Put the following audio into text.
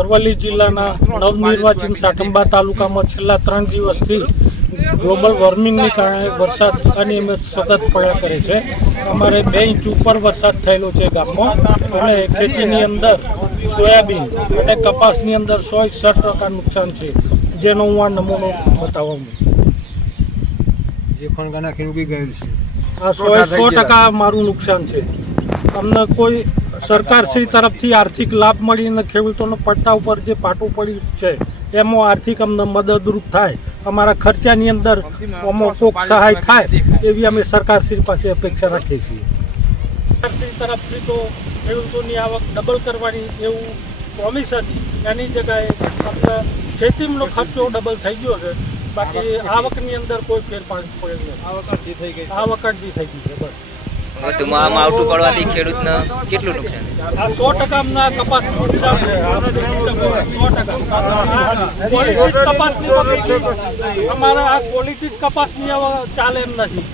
અરવલ્લી જિલ્લાના નવનિર્વાચિત સાઠંબા તાલુકામાં છેલ્લા 3 દિવસથી ગ્લોબલ વોર્મિંગને કારણે વરસાદ અનિયમિત સતત પડ્યા કરે છે. અમારે 2 ઇંચ ઉપર વરસાદ થયેલો છે ગામમાં અને ખેતીની અંદર સોયાબીન અને કપાસની અંદર 160% નુકસાન છે, જેનો હું આ નમૂનો બતાવવા જે ફણગા નાખીને ઉગી ગયેલું છે. આ 100% મારું નુકસાન છે. અમને કોઈ સરકારશ્રી તરફથી આર્થિક લાભ મળીને ખેડૂતોને પડતા ઉપર જે પાટું પડ્યું છે એમાં આર્થિક અમને મદદરૂપ થાય, અમારા ખર્ચાની અંદર અમુક સહાય થાય એવી અમે સરકારશ્રી પાસે અપેક્ષા રાખીએ છીએ. સરકારશ્રી તરફથી તો ખેડૂતોની આવક ડબલ કરવાની એવું પ્રોમિસ હતી, એની જગ્યાએ આપણે ખેતીનો ખર્ચો ડબલ થઈ ગયો છે, બાકી આવકની અંદર કોઈ ફેરફાર પડેલ નથી. આવક અડધી થઈ ગઈ છે બસ. વધુમાં માવઠું પડવાથી ખેડૂતને કેટલું નુકસાન છે? આ 100% અમને કપાસનું નુકસાન છે. 100% અમારા આ ક્વોલિટી કપાસની ચાલે એમ નથી.